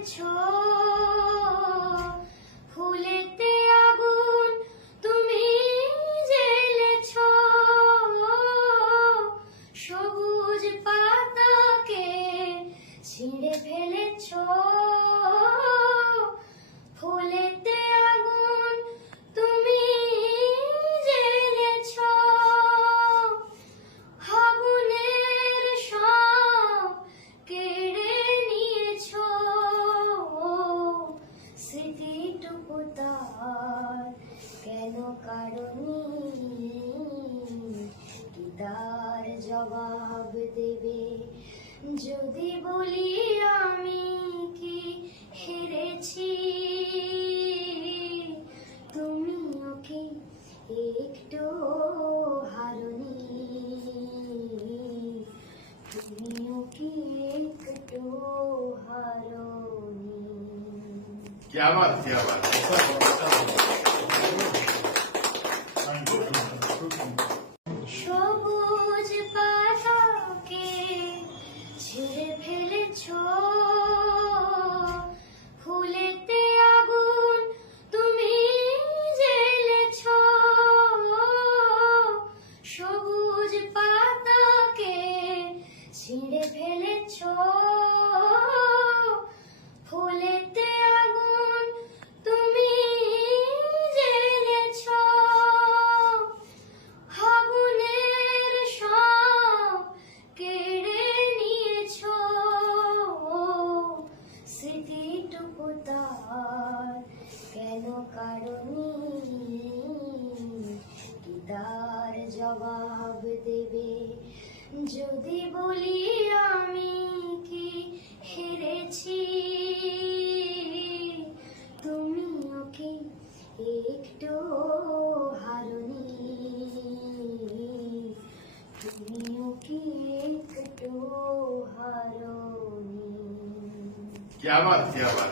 জ্বেলেছো ফুলেতে আগুন তুমি জ্বেলেছো। সবুজ পাতাকে ছিঁড়ে ফেলেছো। কারণে কি তার জবাব দেবে। যদি বলি আমি কি হেরেছি, তুমিও কি একটু হারনি? তুমি ওকে একটু হারনি? क्या बात क्या बात একটু হারুনি তুমিও কি একটু হারুনি क्या बात क्या बात